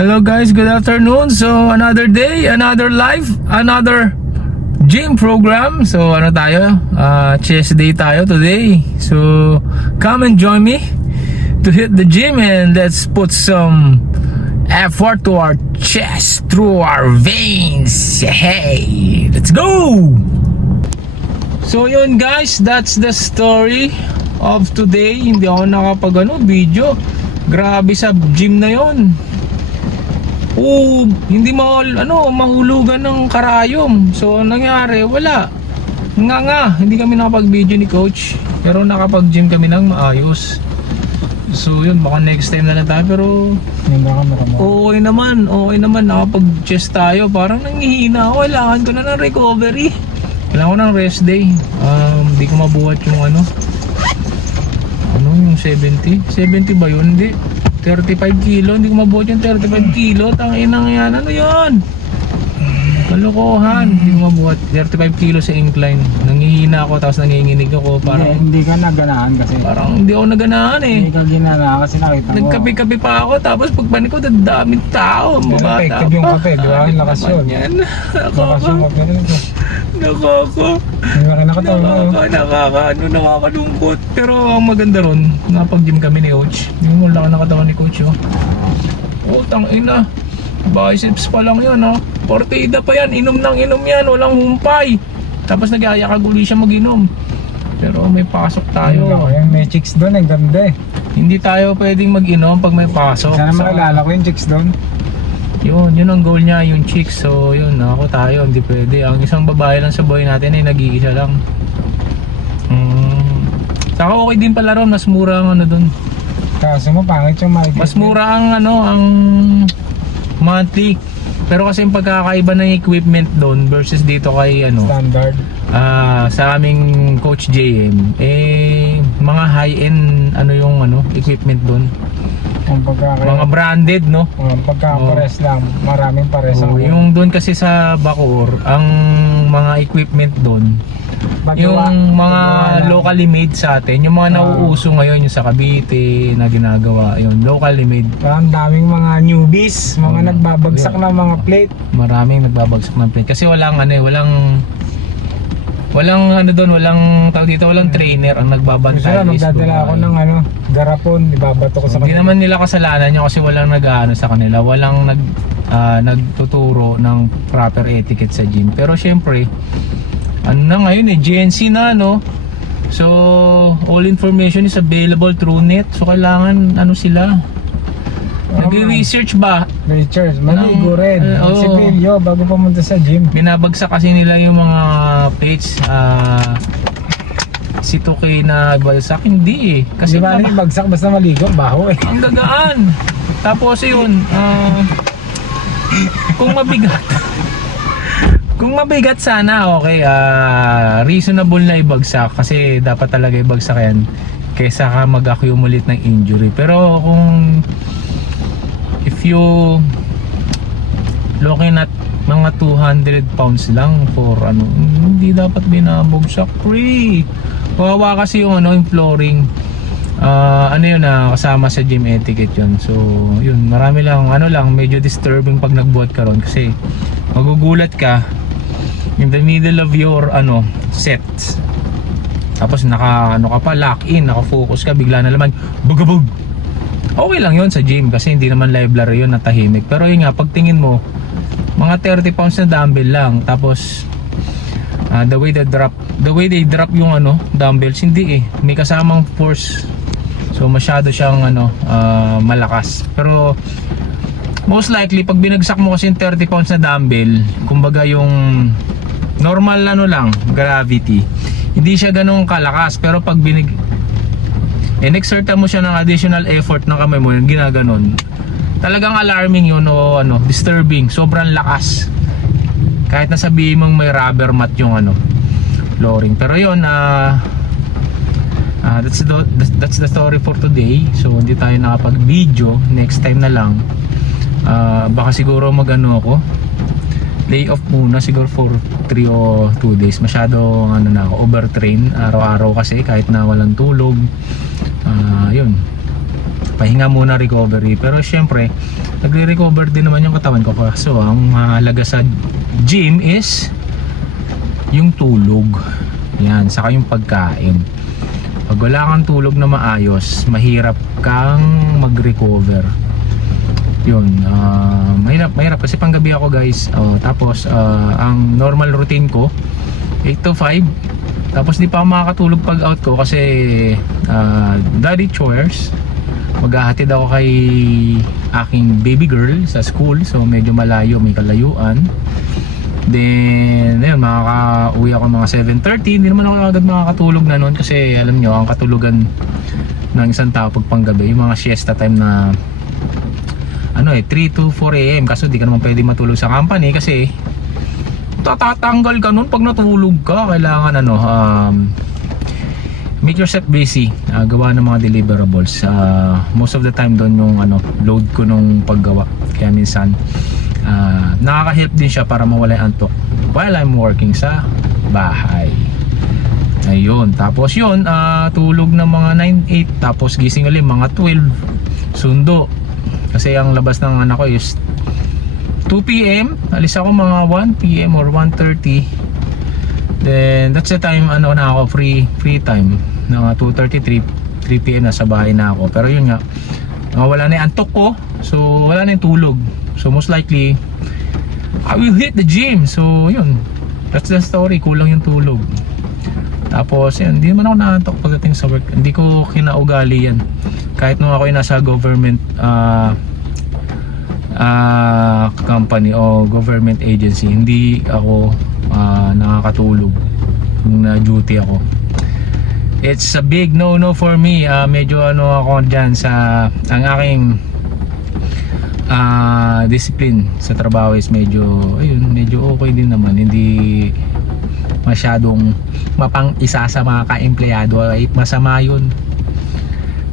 Hello guys, good afternoon. So another day, another life, another gym program. So ano tayo? Chest day tayo today. So come and join me to hit the gym and let's put some effort to our chest through our veins. Hey, let's go! So yun guys, that's the story of today. Hindi ako nakapag video. Grabe sa gym na yon. Hindi mahulugan ng karayom. So nangyari, wala. Hindi kami nakapag-video ni coach. Pero nakapag-gym kami ng maayos. So yun, baka next time na lang tayo. Pero okay naman, nakapag-chest tayo. Parang nanghihina ako, kailangan ko na ng recovery. Kailangan ko ng rest day. Hindi ko mabuhat yung yung 70 ba yun? Hindi 35 kilo, hindi ko mabuhat yung 35 kilo. Tanginang yan, ano yun? Kalokohan, hindi ko mabuhat 35 kilo sa incline. Nangihina ako, tapos nanginginig ako. Parang hindi ka naganaan kasi. Parang hindi ako naganaan eh. Hindi ka ginana kasi nakita mo. Nagkape-kape pa ako, tapos pagbalik ko, daming tao. Mabata effective yung kape, di ba? Lakas yun. Lakas yung kape rin ito. Nakakalungkot. Pero ang maganda ron, napag-gym kami ni coach. Yung mula ka nakatawan ni coach tangina, biceps pa lang yun Portida pa yan, inom yan, walang humpay. Tapos nag-aayak uli siya mag-inom. Pero may pasok tayo. May chicks doon, ang ganda eh. Hindi tayo pwedeng mag-inom pag may pasok. Sana makilala ko yung chicks doon. Yun ang goal niya, yung chicks. So yun, ako tayo, hindi pwede. Ang isang babae lang sa buhay natin ay nag-iisa lang. Saka okay din pala ron, mas mura ang doon. Kaso mo, pangit yung mic. Mas mura ang monthly. Pero kasi yung pagkakaiba ng equipment doon versus dito kay standard. Sa aming coach JM, mga high-end equipment doon. Mga branded, no? Pagka-pares lang, maraming pares. Yung doon kasi sa Bacoor, ang mga equipment doon, yung mga locally made sa atin, yung mga nauuso ngayon, yung sa Cavite na ginagawa, yung locally made. Ang daming mga newbies, mga nagbabagsak ng mga plate. Maraming nagbabagsak ng plate kasi walang tawag dito, walang trainer ang nagbabantay. Kasi nagdadala ako ng garapon, ibabato ko sa kanila. Hindi naman nila kasalanan yun kasi walang sa kanila, walang nagtuturo ng proper etiquette sa gym. Pero syempre, ngayon GNC na so all information is available through net. So kailangan sila nagre-research ba? Research, maligo rin. Sipilyo bago pumunta sa gym. Binabagsak kasi nila yung mga plates. Si Tukay na bagsak, hindi kasi di ba bagsak basta maligo, baho eh. Ang gagaan. Tapos yun, kung mabigat sana, okay, reasonable na ibagsak kasi dapat talaga ibagsak yan kaysa ka mag-accumulate ng injury. Pero kung if you looking at mga 200 pounds lang for hindi dapat binabagsak. Kawawa kasi yung yung flooring. Kasama sa gym etiquette yun. So yun, marami lang medyo disturbing pag nagbuhat ka ron kasi magugulat ka in the middle of your sets. Tapos ka pa, lock in, naka-focus ka, bigla na naman bugabog. Okay lang yun sa gym kasi hindi naman library yun na tahimik. Pero yun nga, pagtingin mo mga 30 pounds na dumbbell lang, tapos the way they drop yung dumbbells, hindi may kasamang force. So masyado siyang malakas. Pero most likely pag binagsak mo kasi yung 30 pounds na dumbbell, kumbaga yung normal lang gravity, hindi siya ganun kalakas. Pero pag exerta mo siya ng additional effort ng kamay mo, ginaganon, talagang alarming yun disturbing, sobrang lakas. Kahit nasabihin mong may rubber mat yung flooring. Pero yun, that's the story for today. So hindi tayo nakapag-video, next time na lang. Baka siguro ako lay off muna siguro for 3 o 2 days. Masyado na ako overtrain araw-araw kasi kahit na walang tulog. Yun, pahinga muna, recovery. Pero syempre nagre-recover din naman yung katawan ko. So ang mahalaga sa gym is yung tulog, yan, saka yung pagkain. Pag wala kang tulog na maayos, mahirap kang mag-recover. Yun, mahirap kasi panggabi ako guys. Tapos ang normal routine ko 8 to 5. Tapos di pa ako makakatulog pag out ko kasi daddy chores. Maghahatid ako kay aking baby girl sa school, so medyo malayo, may kalayuan. Then ayun, makaka-uwi ako mga 7:30. Hindi naman ako agad makakatulog na noon kasi alam nyo, ang katulugan ng isang tao pag panggabi, yung mga siesta time na 3 to 4 AM. Kaso di ka naman pwede matulog sa company kasi tatatanggal ka nun pag natulog ka. Kailangan make yourself busy, gawa ng mga deliverables. Most of the time doon yung load ko nung paggawa, kaya minsan nakaka-help din siya para mawala yung antok while I'm working sa bahay. Ayun, tapos yun, tulog ng mga 9, 8, tapos gising ulit mga 12, sundo kasi ang labas ng anak ko is 2 PM, alis ako mga 1 PM or 1:30. Then that's the time na ako free time na 2:33, 3 PM na sa bahay na ako. Pero yun nga, wala na yung antok ko, so wala na yung tulog. So most likely I will hit the gym. So yun, that's the story, kulang yung tulog. Tapos yun, hindi naman ako naantok pagdating sa work. Hindi ko kinaugali yan. Kahit nung ako yung nasa government company o government agency, hindi ako nakakatulog kung na-duty ako. It's a big no-no for me. Medyo ako dyan sa ang aking discipline sa trabaho is medyo okay din naman. Hindi masyadong mapang-isa sa mga ka-empleyado. Ay masama yun.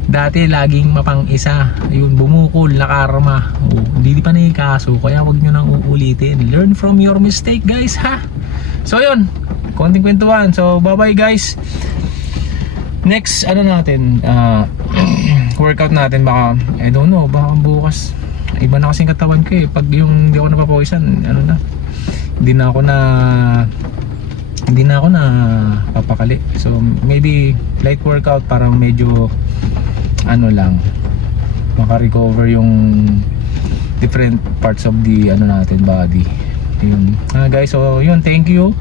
Dati laging mapang-isa, yun, bumukol na karma. Hindi pa naikaso, kaya wag nyo nang uulitin. Learn from your mistake guys, ha. So yun, konting kwentuhan. So bye bye guys. Next natin, workout natin. Baka I don't know, baka bukas iba na kasing katawan ko eh. Pag yung hindi ako napapawisan, hindi na ako na papakali. So maybe light workout para medyo lang, maka-recover yung different parts of the natin body. Yun guys, so yun, thank you.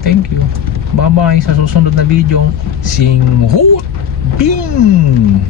Thank you. Bye bye sa susunod na video. Sing Ho Bing.